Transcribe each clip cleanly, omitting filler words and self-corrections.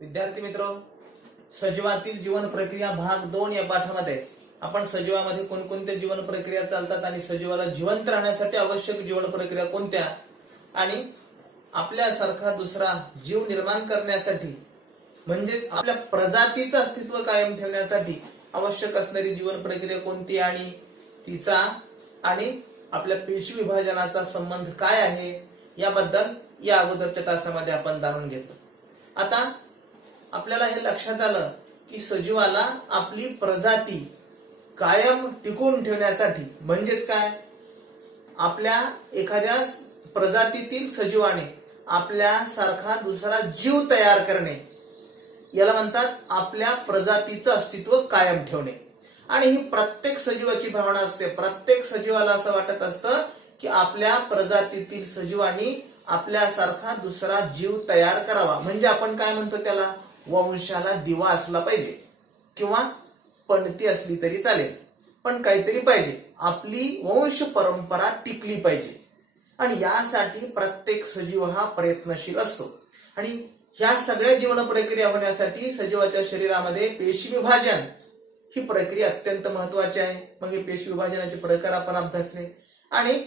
विद्यार्थी मित्र, सजीवातील जीवन प्रक्रिया भाग 2 या पाठामध्ये आपण सजीवामध्ये कोणकोणत्या जीवन प्रक्रिया चालतात आणि सजीवाला जिवंत राहण्यासाठी आवश्यक जीवन प्रक्रिया कोणत्या आणि आपल्यासारखा दुसरा जीव निर्माण करण्यासाठी म्हणजेच आपल्या प्रजातीचं अस्तित्व कायम ठेवण्यासाठी आवश्यक असणारी जीवन प्रक्रिया कोणती आणि तिचा आणि आपल्या पेशी विभाजनाचा संबंध काय आहे याबद्दल या अगोदरच्या तासामध्ये आपण जाणून घेतलं. आता आपल्याला हे लक्षात आलं की सजीवाला आपली प्रजाती कायम टिकवून ठेवण्यासाठी म्हणजेच काय, आपल्या एखाद्या प्रजातीतील सजीवाने आपल्यासारखा दुसरा जीव तयार करणे याला म्हणतात आपल्या प्रजातीचं अस्तित्व कायम ठेवणे. आणि ही प्रत्येक सजीवाची भावना असते. प्रत्येक सजीवाला असं वाटत असतं की आपल्या प्रजातीतील सजीवांनी आपल्यासारखा दुसरा जीव तयार करावा. म्हणजे आपण काय म्हणतो त्याला, वंशाला दिवा असला पाहिजे किंवा पणती असली तरी चालेल, पण काहीतरी पाहिजे, आपली वंश परंपरा टिकली पाहिजे. आणि यासाठी प्रत्येक सजीव हा प्रयत्नशील असतो. आणि ह्या सगळ्या जीवन प्रक्रिया होण्यासाठी सजीवाच्या शरीरामध्ये पेशी विभाजन ही प्रक्रिया अत्यंत महत्वाची आहे. मग हे पेशी विभाजनाचे प्रकार आपण अभ्यासले. आणि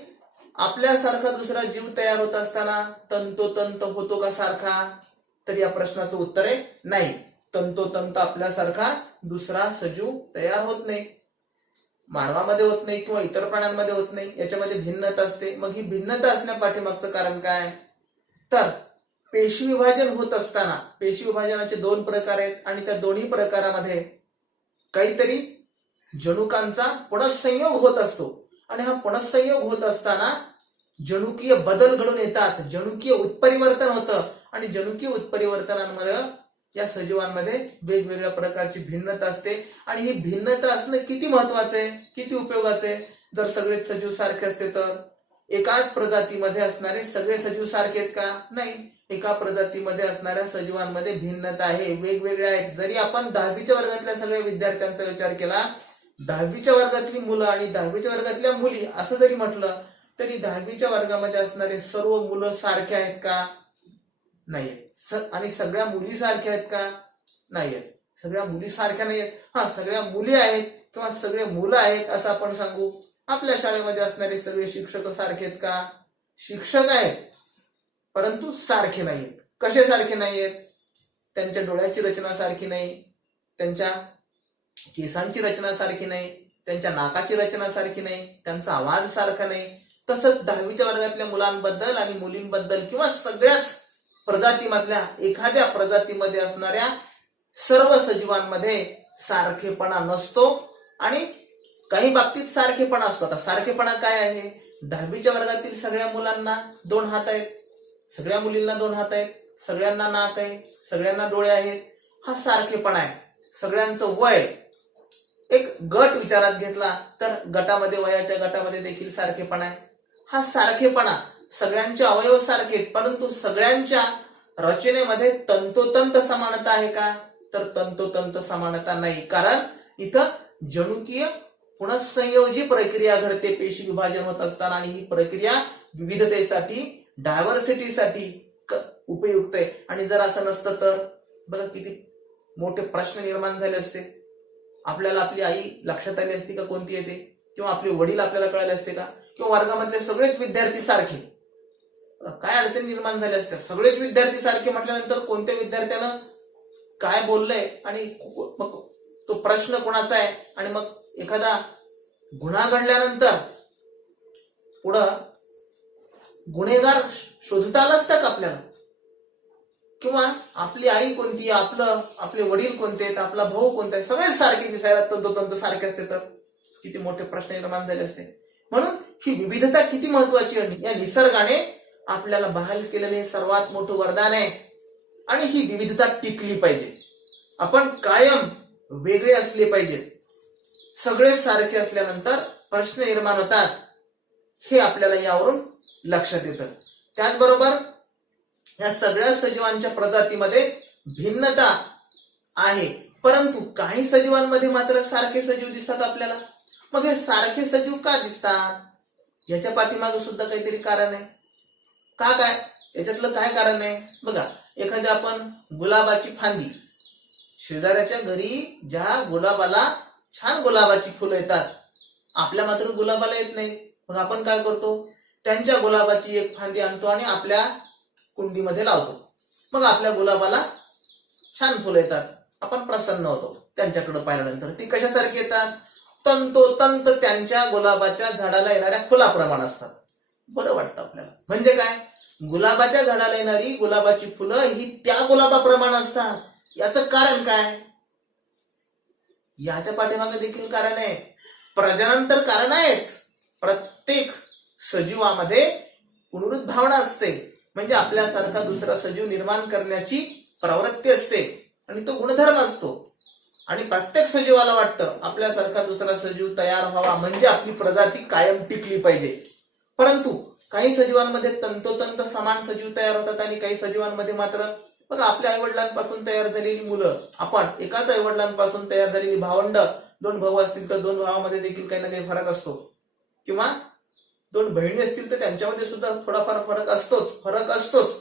आपल्यासारखा दुसरा जीव तयार होत असताना तंतोतंत होतो का सारखा, तर या प्रश्नाचं उत्तर आहे नाही. तंतोतंत आपल्यासारखा दुसरा सजीव तयार होत नाही, मानवामध्ये होत नाही किंवा इतर प्राण्यांमध्ये होत नाही. याच्यामध्ये भिन्नता असते. मग ही भिन्नता असण्यापाठीमागचं कारण काय, तर पेशी विभाजन होत असताना पेशी विभाजनाचे 2 प्रकार आहेत आणि त्या दोन्ही प्रकारामध्ये काहीतरी जनुकांचा पुनःसंयोग होत असतो. आणि हा पुनःसंयोग होत असताना जनुकीय बदल घडून येतात, जनुकीय उत्परिवर्तन होतं. आणि जनुकीय उत्परिवर्तनांमुळे या सजीवांमध्ये वेगवेगळ्या प्रकारची भिन्नता असते. आणि ही भिन्नता असणं किती महत्वाचं आहे, किती उपयोगाचं आहे. जर सगळेच सजीव सारखे असते तर एकाच प्रजातीमध्ये असणारे सगळे सजीव सारखे आहेत का, नाही. एका प्रजातीमध्ये असणाऱ्या सजीवांमध्ये भिन्नता आहे, वेगवेगळ्या आहेत. जरी आपण 10वीच्या वर्गातल्या सगळ्या विद्यार्थ्यांचा विचार केला, 10वीच्या वर्गातली मुलं आणि 10वीच्या वर्गातल्या मुली असं जरी म्हटलं तरी 10वीच्या वर्गामध्ये असणारे सर्व मुलं सारखे आहेत का, नाही. आणि सगळ्या मुली सारख्या आहेत का, नाही. सगळ्या मुली सारख्या नाही आहेत. हा, सगळ्या मुली आहेत किंवा सगळे मुलं आहेत असं आपण सांगू. आपल्या शाळेमध्ये असणारे सगळे शिक्षक सारखे आहेत का, शिक्षक आहेत परंतु सारखे नाहीत. कसे सारखे नाहीयेत, त्यांच्या डोळ्याची रचना सारखी नाही, त्यांच्या केसांची रचना सारखी नाही, त्यांच्या नाकाची रचना सारखी नाही, त्यांचा आवाज सारखा नाही. तसंच 10वीच्या वर्गातल्या मुलांबद्दल आणि मुलींबद्दल किंवा सगळ्याच प्रजातीमधल्या एखाद्या प्रजातीमध्ये असणाऱ्या सर्व सजीवांमध्ये सारखेपणा नसतो आणि काही बाबतीत सारखेपणा असतो. आता सारखेपणा काय आहे, 10वीच्या वर्गातील सगळ्या मुलांना 2 हात आहेत, सगळ्या मुलींना 2 हात आहेत, सगळ्यांना नाक आहे, सगळ्यांना डोळे आहेत. हा सारखेपणा आहे. सगळ्यांचं वय, एक गट विचारात घेतला तर गटामध्ये, वयाच्या गटामध्ये देखील सारखेपणा आहे. हा सारखेपणा, सगळ्यांचे अवयव सारखे परंतु सगळ्यांच्या रचनेमध्ये तंतोतंत समानता आहे का, तर तंतोतंत समानता नाही. कारण इथं जनुकीय पुनःसंयोजी प्रक्रिया घडते पेशी विभाजन होत असताना. आणि ही प्रक्रिया विविधतेसाठी, डायव्हर्सिटीसाठी उपयुक्त आहे. आणि जर असं नसतं तर बघा किती मोठे प्रश्न निर्माण झाले असते. आपल्याला आपली आई लक्षात आली असती का कोणती येते, किंवा आपले वडील आपल्याला कळाले असते का, किंवा वर्गामधले सगळेच विद्यार्थी सारखे, काय अडचणी निर्माण झाल्या असत्या. सगळेच विद्यार्थी सारखे म्हटल्यानंतर कोणत्या विद्यार्थ्यानं काय बोललंय आणि मग तो प्रश्न कोणाचा आहे, आणि मग एखादा गुन्हा घडल्यानंतर पुढं गुन्हेगार शोधता आला असता का आपल्याला, किंवा आपली आई कोणती, आपले वडील कोणते आहेत, आपला भाऊ कोणता आहे, सगळेच सारखे दिसायला तंतोतंत सारखे असते तर किती मोठे प्रश्न निर्माण झाले असते. म्हणून ही विविधता किती महत्वाची आहे. या निसर्गाने आपल्याला बहाल केलेले हे सर्वात मोठं वरदान आहे. आणि ही विविधता टिकली पाहिजे. आपण कायम वेगळे असले पाहिजेत. सगळे सारखे असल्यानंतर प्रश्न निर्माण होतात, हे आपल्याला यावरून लक्षात येतं. त्याचबरोबर या सगळ्या सजीवांच्या प्रजातीमध्ये भिन्नता आहे, परंतु काही सजीवांमध्ये मात्र सारखे सजीव दिसतात आपल्याला. मग हे सारखे सजीव का दिसतात, याच्या पाठीमागे सुद्धा काहीतरी कारण आहे का, काय याच्यातलं काय कारण आहे बघा. एखाद्या बागेमध्ये आपण गुलाबाची फांदी, शेजाऱ्याच्या घरी ज्या गुलाबाला छान गुलाबाची फुलं येतात, आपल्या मात्र गुलाबाला येत नाही, मग आपण काय करतो, त्यांच्या गुलाबाची एक फांदी आणतो आणि आपल्या कुंडीमध्ये लावतो. मग आपल्या गुलाबाला छान फुलं येतात, आपण प्रसन्न होतो त्यांच्याकडे पाहिल्यानंतर. ती कशासारखी येतात, तंतोतंत त्यांच्या गुलाबाच्या झाडाला येणाऱ्या फुलाप्रमाणे असतात. बरं वाटतं आपल्याला. म्हणजे काय, गुलाबाच्या झाडाला येणारी गुलाबाची फुलं ही त्या गुलाबाप्रमाणे असतात. याचं कारण काय, याच्या पाठीमागे देखील कारण आहे. प्रजनन तर कारण आहेच. प्रत्येक सजीवामध्ये पुनरुद्धावना असते, म्हणजे आपल्यासारखा दुसरा सजीव निर्माण करण्याची प्रवृत्ती असते आणि तो गुणधर्म असतो. आणि प्रत्येक सजीवाला वाटतं आपल्यासारखा दुसरा सजीव तयार व्हावा, म्हणजे आपली प्रजाती कायम टिकली पाहिजे. परंतु काही सजीवांमध्ये तंतोतंत समान सजीव तयार होतात आणि काही सजीवांमध्ये मात्र बघा, आपल्या आईवडिलांपासून तयार झालेली मुलं, आपण एकाच आईवडिलांपासून तयार झालेली भावंड, 2 भाऊ असतील तर 2 भावामध्ये देखील काही ना काही फरक असतो, किंवा 2 बहिणी असतील तर त्यांच्यामध्ये सुद्धा थोडाफार फरक असतोच.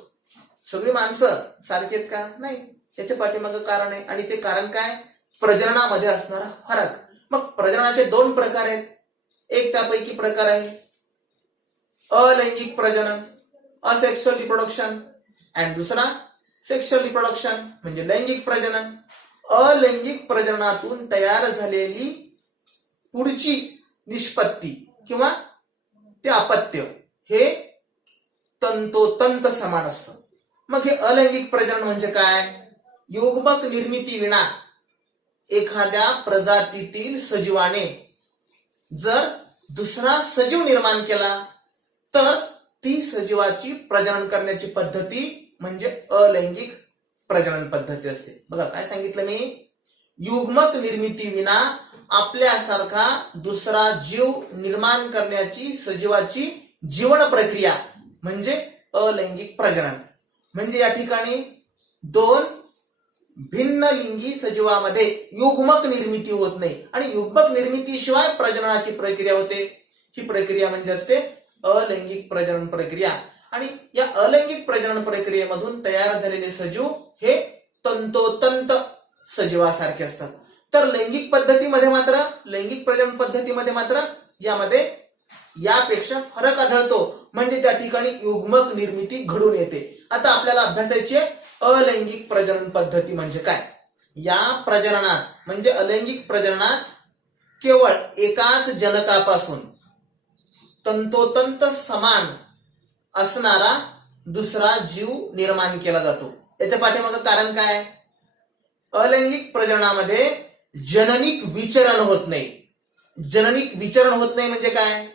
सगळी माणसं सारखी आहेत का, नाही. याच्या पाठीमागे कारण आहे, आणि ते कारण काय, प्रजननामध्ये असणारा फरक. मग प्रजननाचे 2 प्रकार आहेत. एक त्यापैकी प्रकार आहे अलैंगिक प्रजनन, असेक्शुअल रिप्रोडक्शन, आणि दुसरा सेक्शुअल रिप्रोडक्शन म्हणजे लैंगिक प्रजनन. अलैंगिक प्रजननातून तयार झालेली पुढची निष्पत्ती किंवा ते अपत्य हे तंतोतंत समान असतं. मग हे अलैंगिक प्रजनन म्हणजे काय, युग्मक निर्मिती विना एखाद्या प्रजातीतील सजीवाने जर दुसरा सजीव निर्माण केला तर ती सजीवाची प्रजनन करण्याची पद्धती म्हणजे अलैंगिक प्रजनन पद्धती असते. बघा काय सांगितलं मी, युग्मक निर्मिती विना आपल्यासारखा दुसरा जीव निर्माण करण्याची सजीवाची जीवन प्रक्रिया म्हणजे अलैंगिक प्रजनन. म्हणजे या ठिकाणी 2 भिन्न लिंगी सजीवामध्ये युग्मक निर्मिती होत नाही, आणि युग्मक निर्मितीशिवाय प्रजननाची प्रक्रिया होते. ही प्रक्रिया म्हणजे असते अलैंगिक प्रजनन प्रक्रिया. आणि या अलैंगिक प्रजनन प्रक्रियेमधून तयार झालेले सजीव हे तंतोतंत सजीवासारखे असतात. तर लैंगिक प्रजनन पद्धतीमध्ये मात्र यामध्ये यापेक्षा फरक आढळतो, म्हणजे त्या ठिकाणी युग्मक निर्मिती घडून येते. आता आपल्याला अभ्यासायची अलैंगिक प्रजनन पद्धती म्हणजे काय. या प्रजननात म्हणजे अलैंगिक प्रजननात केवळ एकाच जनकापासून तंतोतंत समान असणारा दुसरा जीव निर्माण केला जातो. याच्या पाठीमागे कारण काय, अलैंगिक प्रजननामध्ये जननिक विचरण होत नाही. जननिक विचरण होत नाही म्हणजे काय,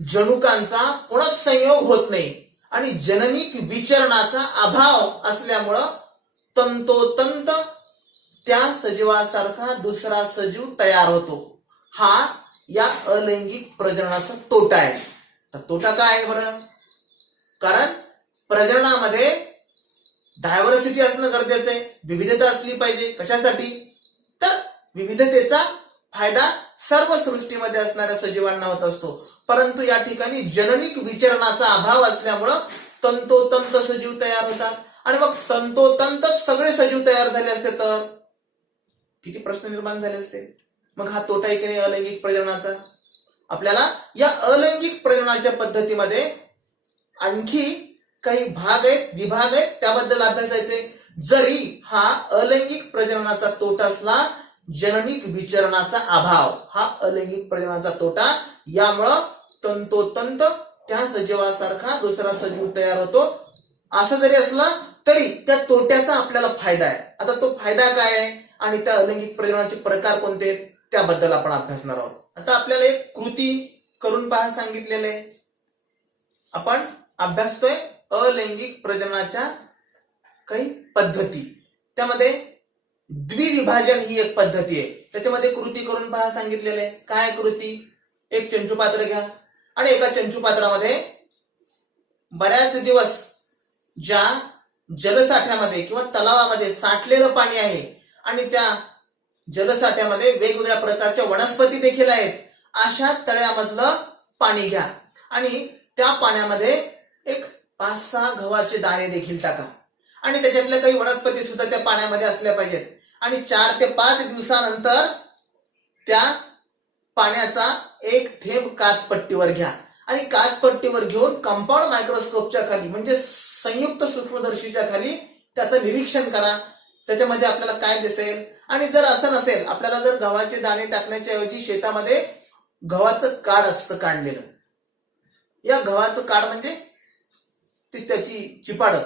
जनुकांचा पुनःसंयोग होत नाही, आणि जननिक विचरणाचा अभाव असल्यामुळं तंतोतंत त्या सजीवासारखा दुसरा सजीव तयार होतो. हा या अलैंगिक प्रजननाचा तोटा आहे. तर तोटा काय आहे बरं, कारण प्रजननामध्ये डायव्हर्सिटी असणं गरजेचं आहे, विविधता असली पाहिजे. कशासाठी, तर विविधतेचा फायदा सर्व सृष्टीमध्ये असणाऱ्या सजीवांना होत असतो. परंतु या ठिकाणी जननिक विचरणाचा अभाव असल्यामुळं तंतोतंत सजीव तयार होतात, आणि मग तंतोतंतच सगळे सजीव तयार झाले असते तर किती प्रश्न निर्माण झाले असते. मग हा तोटा आहे की नाही अलैंगिक प्रजननाचा. आपल्याला या अलैंगिक प्रजननाच्या पद्धतीमध्ये आणखी काही विभाग आहेत, त्याबद्दल अभ्यासायचे. जरी हा अलैंगिक प्रजननाचा तोटा असला, जननिक विचरणाचा अभाव हा अलैंगिक प्रजननाचा तोटा, यामुळं तंतोतंत त्या सजीवासारखा दुसरा सजीव तयार होतो. असं जरी असलं तरी त्या तोट्याचा आपल्याला फायदा आहे. आता तो फायदा काय आहे आणि त्या अलैंगिक प्रजननाचे प्रकार कोणते आहेत त्याबद्दल आपण अभ्यासणार आहोत. आता आपल्याला एक कृती करून पहा सांगितलेलं आहे. आपण अभ्यासतोय अलैंगिक प्रजननाच्या काही पद्धती. त्यामध्ये द्विविभाजन ही एक पद्धती आहे. त्याच्यामध्ये कृती करून पहा सांगितलेलं आहे. काय कृती, एक चंचू पात्र घ्या आणि एका चंचू पात्रामध्ये बऱ्याच दिवस ज्या जलसाठ्यामध्ये किंवा तलावामध्ये साठलेलं पाणी आहे आणि त्या जलसाठ्यामध्ये वेगवेगळ्या प्रकारच्या वनस्पती देखील आहेत, अशा तळ्यामधलं पाणी घ्या आणि त्या पाण्यामध्ये एक 5-6 गव्हाचे दाणे देखील टाका आणि त्याच्यातल्या काही वनस्पती सुद्धा त्या पाण्यामध्ये असल्या पाहिजेत. आणि 4 ते 5 दिवसानंतर त्या पाण्याचा एक थेंब काचपट्टीवर घ्या आणि काचपट्टीवर घेऊन कंपाऊंड मायक्रोस्कोपच्या खाली म्हणजे संयुक्त सूक्ष्मदर्शीच्या खाली त्याचं निरीक्षण करा. त्याच्यामध्ये आपल्याला काय दिसेल. आणि जर असं नसेल, आपल्याला जर गव्हाचे दाणे टाकण्याच्या ऐवजी शेतामध्ये गव्हाचं काड असतं काढलेलं, या गव्हाचं काड म्हणजे त्याची चिपाड,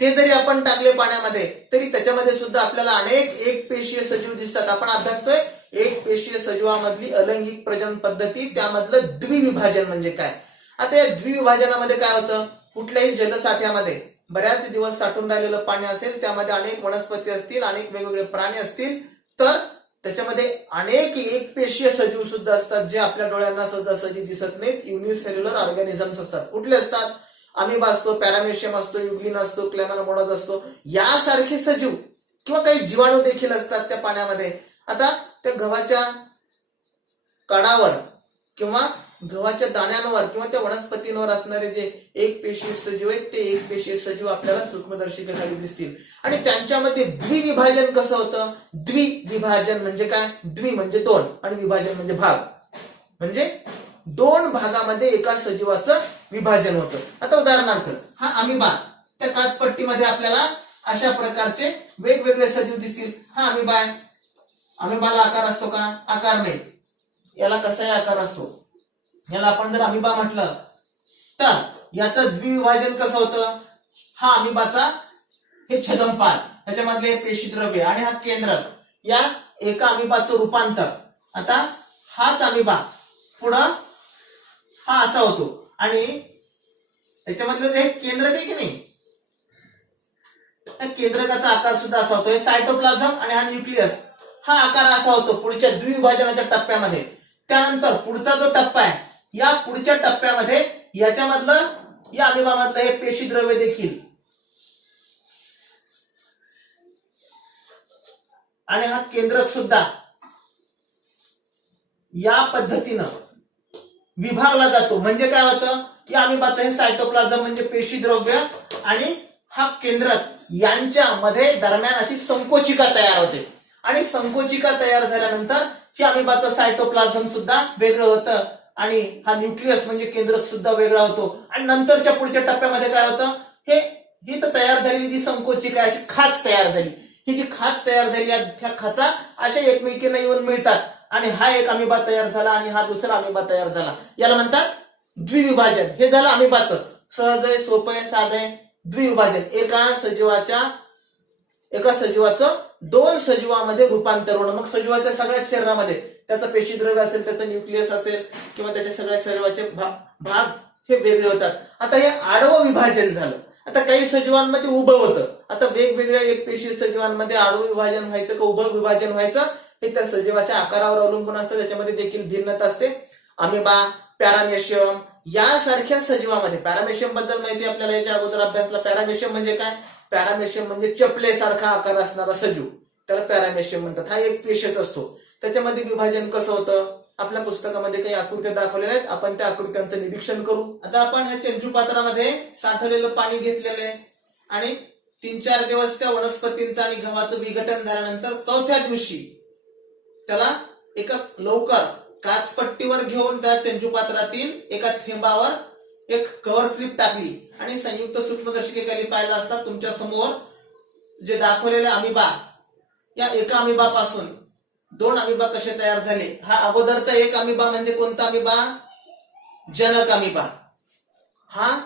ते जरी आपण टाकले पाण्यामध्ये तरी त्याच्यामध्ये सुद्धा आपल्याला अनेक एकपेशीय सजीव दिसतात. आपण अभ्यासतोय एकपेशीय सजीवामधली अलैंगिक प्रजनन पद्धती, त्यामधलं द्विविभाजन म्हणजे काय. आता या द्विविभाजनामध्ये काय होतं, कुठल्याही जलसाठ्यामध्ये बऱ्याच दिवस साठून राहिलेलं पाणी असेल, त्यामध्ये अनेक वनस्पती असतील, अनेक वेगवेगळे प्राणी असतील, तर त्याच्यामध्ये अनेक एकपेशीय सजीव सुद्धा असतात जे आपल्या डोळ्यांना सहजासहजी दिसत नाहीत. युनिसेल्युलर ऑर्गॅनिझम्स असतात. कुठले असतात, अमिबा असतो, पॅरामेशियम असतो, युग्लिन असतो, क्लॅमॅनोमोनास असतो, यासारखे सजीव किंवा काही जीवाणू देखील असतात त्या पाण्यामध्ये. आता त्या गव्हाच्या काडावर किंवा गव्हाच्या दाण्यांवर किंवा त्या वनस्पतींवर असणारे जे एकपेशीय सजीव आहेत ते एकपेशीय सजीव आपल्याला सूक्ष्मदर्शिकेखाली दिसतील. आणि त्यांच्यामध्ये द्विविभाजन कसं होतं. द्विविभाजन म्हणजे काय, द्वि म्हणजे दोन आणि विभाजन म्हणजे भाग, म्हणजे दोन भागामध्ये एका सजीवाचं विभाजन होतं. आता उदाहरणार्थ हा अमिबा, त्या काचपट्टीमध्ये आपल्याला अशा प्रकारचे वेगवेगळे सजीव दिसतील. हा अमिबा आहे. अमिबाला आकार असतो का, आकार नाही. याला कसाही आकार असतो. याला आपण जर अमिबा म्हटलं तर याचं द्विविभाजन कसं होतं. हा अमिबाचा हे छदमपाल, त्याच्यामधले पेशीद्रव्य आणि हा केंद्रक, या एका अमिबाचं रूपांतर. आता हाच अमिबा पुढं हा असा होतो आणि त्याच्यामधलं जे केंद्रक आहे की नाही, त्या केंद्रकाचा आकार सुद्धा असा होतो. हे सायटोप्लाझम आणि हा न्यूक्लियस, हा आकार असा होतो पुढच्या द्विविभाजनाच्या टप्प्यामध्ये. त्यानंतर पुढचा जो टप्पा आहे, या पुढच्या टप्प्यामध्ये याच्यामधलं, या अमिबामधलं हे पेशीद्रव्य देखील आणि हा केंद्रक सुद्धा या पद्धतीनं विभागला जातो. म्हणजे काय होतं, या अमिबाचं हे सायटोप्लाझम म्हणजे पेशीद्रव्य आणि हा केंद्रक यांच्यामध्ये दरम्यान अशी संकोचिका तयार होते. आणि संकोचिका तयार झाल्यानंतर ही अमिबाचं सायटोप्लाझम सुद्धा वेगळं होतं आणि हा न्यूक्लियस म्हणजे केंद्रक सुद्धा वेगळा होतो. आणि नंतरच्या पुढच्या टप्प्यामध्ये काय होतं, ही तर तयार झालेली जी संकोचिका अशी खाच तयार झाली. ही जी खाच तयार झाली, ह्या खाचा अशा एकमेकींना येऊन मिळतात आणि हा एक अमिबा तयार झाला आणि हा दुसरा अमिबा तयार झाला. याला म्हणतात द्विविभाजन. हे झालं अमिबाचं. सहज आहे, सोपं आहे, साधं आहे. द्विविभाजन, एका सजीवाचं दोन सजीवामध्ये रूपांतर होणं. मग सजीवाच्या सगळ्या शरीरामध्ये त्याचं पेशीद्रव्य असेल, त्याचं न्यूक्लियस असेल किंवा त्याच्या सगळ्या शरीराचे भाग हे वेगळे होतात. आता हे आडवं विभाजन झालं. आता काही सजीवांमध्ये उभं होतं. आता वेगवेगळ्या एकपेशीय सजीवांमध्ये आडवं विभाजन व्हायचं का उभं विभाजन व्हायचं हे त्या सजीवाच्या आकारावर अवलंबून असतं. त्याच्यामध्ये देखील भिन्नता असते. अमिबा, पॅरामेशियम यासारख्या सजीवामध्ये, पॅरामेशियम बद्दल माहिती आपल्याला याच्या अगोदर अभ्यासला. पॅरामेशियम म्हणजे काय, पॅरामेशियम म्हणजे चपलेसारखा आकार असणारा सजीव, त्याला पॅरामेशियम म्हणतात. हा एक पेशीच असतो. त्याच्यामध्ये विभाजन कसं होतं, आपल्या पुस्तकामध्ये काही आकृत्या दाखवलेल्या आहेत. आपण त्या आकृत्यांचं निरीक्षण करू. आता आपण ह्या चंचू पात्रामध्ये साठवलेलं पाणी घेतलेलं आहे आणि 3-4 दिवस त्या वनस्पतींचं आणि गव्हाचं विघटन झाल्यानंतर चौथ्या दिवशी त्याला एका लवकर काचपट्टीवर घेऊन त्या चंचू पात्रातील एका थेंबावर एक कव्हर स्लिप टाकली आणि संयुक्त सूक्ष्मदर्शिकेखाली पाहिलं असता तुमच्या समोर जे दाखवलेले अमिबा, या एका अमिबापासून 2 अमिबा कसे तयार झाले. हा अगोदरचा एक अमिबा म्हणजे कोणता अमिबा, जनक अमिबा. हा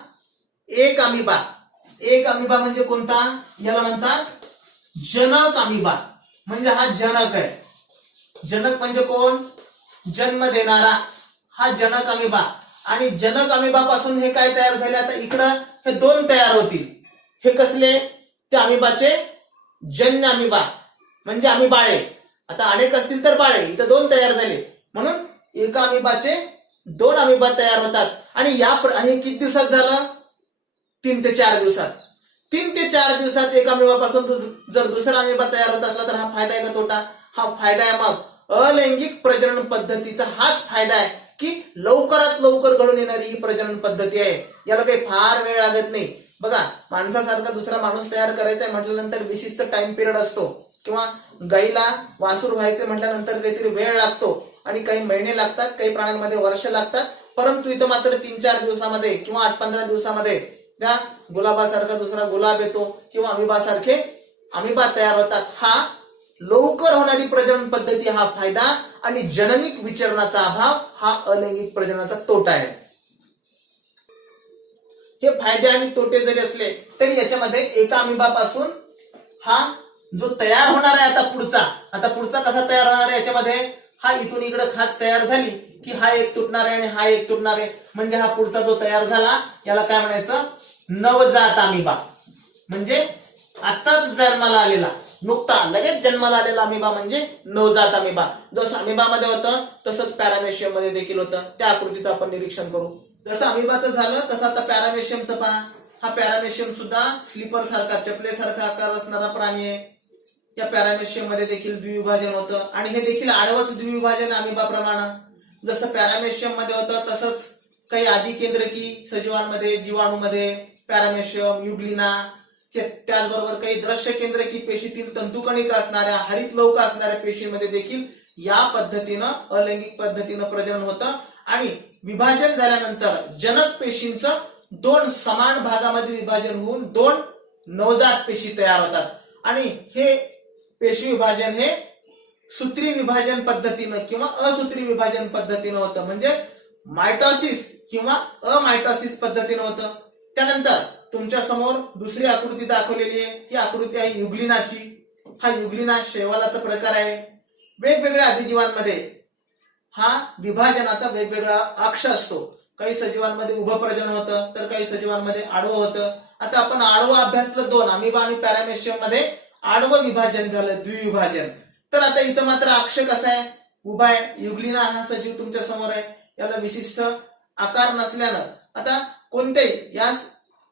एक अमिबा म्हणजे कोणता, याला म्हणतात जनक अमिबा. म्हणजे हा जनक आहे. जनक म्हणजे कोण, जन्म देणारा, हा जनक अमिबा. आणि जनक अमिबापासून हे काय तयार झाले, आता इकडं हे 2 तयार होतील. हे कसले, त्या अमिबाचे जन्य अमिबा म्हणजे अमिबाळे. आता अनेक असतील तर बाळे, इथं 2 तयार झाले म्हणून एका अमिबाचे 2 अमिबा तयार होतात. आणि हे किती दिवसात झालं, 3 ते 4 दिवसात. 3 ते 4 दिवसात एका अमिबापासून जर दुसरा अमिबा तयार होत असला तर हा फायदा आहे का तोटा, हा फायदा आहे. मग अलैंगिक प्रजनन पद्धतीचा हाच फायदा आहे की लवकरात लवकर घडून येणारी ही प्रजनन पद्धती आहे. याला काही फार वेळ लागत नाही. बघा, माणसासारखा दुसरा माणूस तयार करायचा आहे म्हटल्यानंतर विशिष्ट टाइम पिरियड असतो, किंवा गाईला वासूर व्हायचं म्हटल्यानंतर काहीतरी वेळ लागतो आणि काही महिने लागतात, काही प्राण्यांमध्ये वर्ष लागतात. परंतु इथं मात्र 3-4 दिवसामध्ये किंवा 8-15 दिवसामध्ये त्या गुलाबासारखा दुसरा गुलाब येतो किंवा अमिबासारखे अमिबा तयार होतात. हा लवकर होणारी प्रजनन पद्धती हा फायदा आणि जननिक विचरणाचा अभाव हा अलैंगिक प्रजननाचा तोटा आहे. हे फायदे आणि तोटे जरी असले तरी याच्यामध्ये एका अमिबापासून हा जो तयार होणार आहे आता पुढचा कसा तयार होणार आहे, याच्यामध्ये हा इथून इकडे खाच तयार झाली की हा एक तुटणार आहे आणि हा एक तुटणार आहे. म्हणजे हा पुढचा जो तयार झाला याला काय म्हणायचं, नवजात अमिबा. म्हणजे आताच जन्माला आलेला, नुकता लगेच जन्माला आलेला अमिबा म्हणजे नवजात अमिबा. जसं अमिबामध्ये होतं तसंच पॅरामेशियम मध्ये देखील होतं. त्या आकृतीचं आपण निरीक्षण करू. जसं अमिबाचं झालं तसं आता पॅरामेशियमचं पहा. हा पॅरामेशियम सुद्धा स्लीपर सारखा, चपलेसारखा आकार असणारा प्राणी आहे. या पॅरामेशियम मध्ये देखील द्विविभाजन होतं आणि हे देखील आडवंच द्विविभाजन अमिबाप्रमाणे. जसं पॅरामेशियम मध्ये होतं तसंच काही आदिकेंद्रकी सजीवांमध्ये, जीवाणूमध्ये पॅरामेशियम, युग्लिना, त्याचबरोबर काही दृश्य केंद्रकी पेशीतील तंतुकणिका असणाऱ्या, हरितलौक असणाऱ्या पेशीमध्ये देखील या पद्धतीनं अलैंगिक पद्धतीनं प्रजनन होतं. आणि विभाजन झाल्यानंतर जनक पेशींचं 2 समान भागामध्ये विभाजन होऊन 2 नवजात पेशी तयार होतात. आणि हे पेशी विभाजन हे सूत्री विभाजन पद्धतीनं किंवा असूत्री विभाजन पद्धतीनं होतं. म्हणजे मायटॉसिस किंवा अमायटॉसिस पद्धतीनं होतं. त्यानंतर तुमच्या समोर दुसरी आकृती दाखवलेली आहे. ही आकृती आहे युग्लिनाची. हा युग्लिना शैवालाचा प्रकार आहे. वेगवेगळ्या आदिजीवांमध्ये हा विभाजनाचा वेगवेगळा अक्ष असतो. काही सजीवांमध्ये उभं प्रजनन होतं तर काही सजीवांमध्ये आडवं होतं. आता आपण आडवं अभ्यासलं 2 अमिबा आणि पॅरामेशियम मध्ये आडवं विभाजन झालं, द्विविभाजन. तर आता इथं मात्र अक्ष कसा आहे, उभा आहे. युग्लिना हा सजीव तुमच्या समोर आहे. याला विशिष्ट आकार नसल्यानं आता कोणत्याही या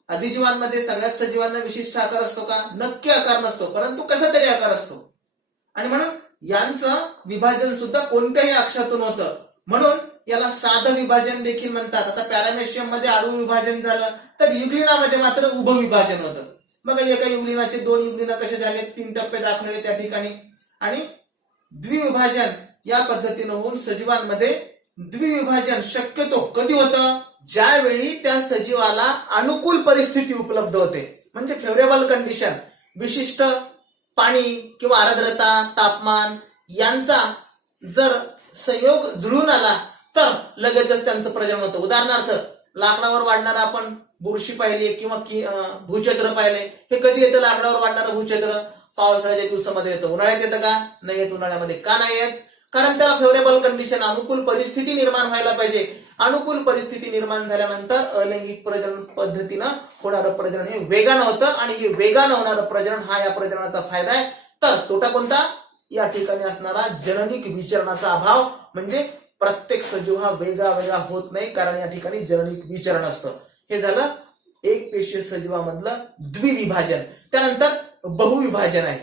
आदिजीवांमध्ये सगळ्याच सजीवांना विशिष्ट आकार असतो का, नक्की आकार नसतो, परंतु कसा तरी आकार असतो. आणि म्हणून यांचं विभाजन सुद्धा कोणत्याही अक्षातून होतं. म्हणून याला साधं विभाजन देखील म्हणतात. आता पॅरामेशियम मध्ये आडवं विभाजन झालं तर युग्लिनामध्ये मात्र उभं विभाजन होतं. मग एका युग्लिनाचे 2 युग्लिना कसे झाले, 3 टप्पे दाखवले त्या ठिकाणी. आणि द्विविभाजन या पद्धतीनं होऊन सजीवांमध्ये द्विविभाजन शक्यतो कधी होतं, ज्यावेळी त्या सजीवाला अनुकूल परिस्थिती उपलब्ध होते. म्हणजे फेवरेबल कंडिशन, विशिष्ट पाणी किंवा आर्द्रता, तापमान यांचा जर संयोग जुळून आला तर लगेचच त्यांचं प्रजनन होतं. उदाहरणार्थ लाकडावर वाढणारा आपण बुरशी पाहिली किंवा भूछत्र पाहिले. हे कधी येतं लाकडावर वाढणारं भूछत्र, पावसाळ्याच्या दिवसामध्ये येतं. उन्हाळ्यात येतं का, नाही येत. उन्हाळ्यामध्ये का नाही येत, कारण त्याला फेवरेबल कंडिशन, अनुकूल परिस्थिती निर्माण व्हायला पाहिजे. अनुकूल परिस्थिती निर्माण झाल्यानंतर अलैंगिक प्रजनन पद्धतीनं होणारं प्रजनन हे वेगानं होतं. आणि हे वेगानं होणारं प्रजनन हा या प्रजननाचा फायदा आहे. तर तोटा कोणता, या ठिकाणी असणारा जननिक विचरणाचा अभाव. म्हणजे प्रत्येक सजीव हा वेगळा वेगळा होत नाही, कारण या ठिकाणी जननिक विचरण असतं. हे झालं एक पेशीय सजीवामधलं द्विविभाजन. त्यानंतर बहुविभाजन आहे.